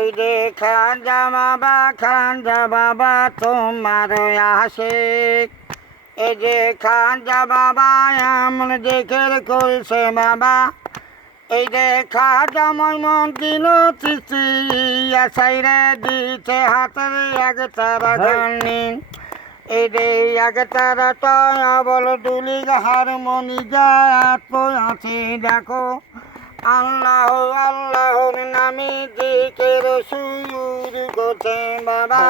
এই যে খানজা বাবা তোমার আশিক। এই যে খানজা বাবা এমন জিকির করছে বাবা। এই যে খাজা মইনুদ্দিন চিঠি সাইরে দিতে হাতের এক তারা ঘানি। এই যে এক তারা তয় বল দুলি হারমোনি যায় তো আছে দেখো। আল্লাহ আল্লাহর নামে জিকির শুরু করছে বাবা।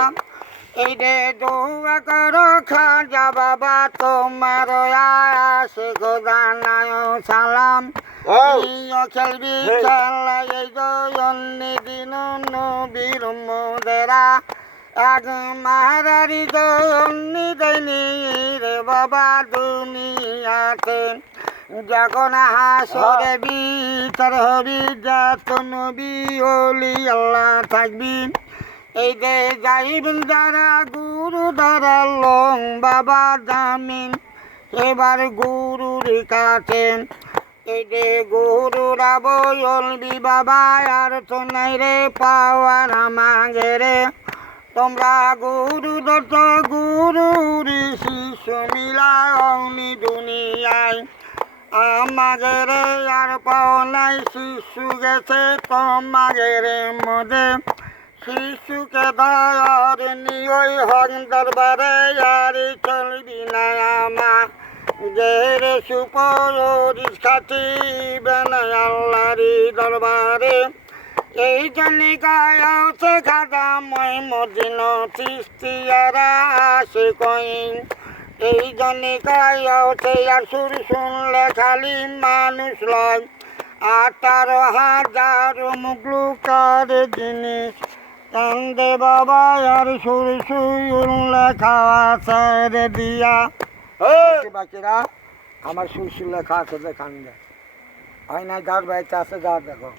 এই যে দোয়া করো খাজা বাবা তোমার আসে গোদানায় সালাম। খেলবি খেলা এই জন্যে দিন নবীর মোদেরা এক মাহারি জন্যে দেয়নি রে বাবা দুনিয়াতে। যখন হাসরে বিচার হবি যত নবী ওলি আল্লাহ থাকবি। এই যে যাইবেন যারা গুরু দ্বারা লং বাবা জামিন এবার গুরুর কাছে। এই যে গুরুরা বলবি বাবা আর তো নাই রে পাওয়ার আমাকে রে। তোমরা গুরু দত্ত গুরুর শিশু মিলাওনি দুনিয়ায় আমাকে রে আর পাও নাই। শিশু গেছে তোমাদের মধ্যে শিশুকে দয়ার নিয়ই হক দরবারে আর চলবি না আমার জের সুপরিস খাটিবে না আল্লাহরি দরবারে। এই জন্যে গায়ছে খাজা মইনুদ্দিন চিশতিয়ারা আসে কইন। এই জন্যে গায়ছে আর সুর শুনলে খালি মানুষ লয় 18,000 মুখলুকার জিনিস কান্দে বাবা আর সুর লেখা আছে দিয়া। বাকিরা আমার সুর লেখা আছে যে কান্দে হয় না যার বাড়িতে আছে যা দেখো।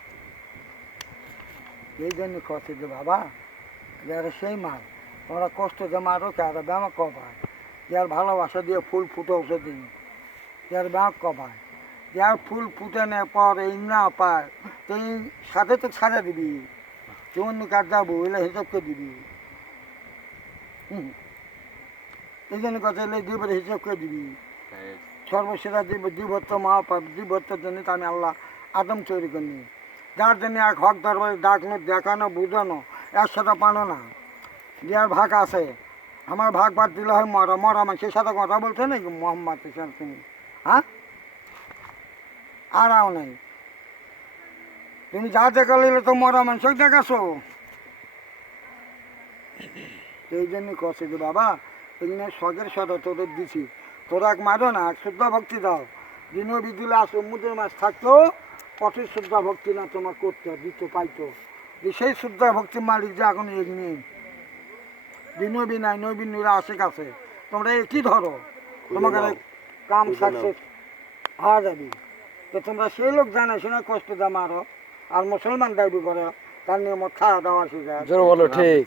এই জন্য কষ্ট যে বাবা যারা সেই মাল তোমরা কষ্ট যে মারো কে আর ব্যায়াম কবায় যার ভালোবাসা দিয়ে ফুল ফুটে ওষুধ দিন যার ব্যায়াম কবায় যার ফুল ফুটে নেওয়ার পর এই না পায় তুই সাথে তো সাজা দিবি যেমন কাজ যাবো এলে হিসাব করে দিবি। এই জন্য কথা এলে জীবের হিসাব করে দিবি। সর্বশেষা জীবত্ব মহাপাপ জীবত্বের জন্য তো আমি আল্লাহ আদম তৈরি করিনি। যার জন্য এক হক দরবারে ডাকনো দেখানো বুঝানো একসাথে পানো না যার ভাগ আছে। আমার ভাগ বাদ দিলে হয় মরা মরা মানুষের সাথে কথা বলছে নাকি মোহাম্মদ তুমি হ্যাঁ আরাও নেই। তুমি যা দেখা নিলে তো মরা মানুষ দেখাছো। এই জন্য কষে যে বাবা এখানে শখের সাথে তোদের দিছি তোরা এক মারো না এক শুদ্ধ ভক্তি দাও। দিনও বিদিলে আস সমুদ্রের মাছ থাকতো কত শুদ্ধ ভক্তি না তোমার করতে দিত পাইতো সেই শুদ্ধ ভক্তির মালিক যে এখন এগনি দিনবী নাই নবীন নুরা আশেক আছে। তোমরা একই ধরো তোমাকে কাম সাকসেস হওয়া যাবে। তো তোমরা সেই লোক জানে শুনে কষ্ট দা মারো আর মুসলমান দাবি করে তার নিয়ম খাওয়া দাওয়া শিখা। ঠিক।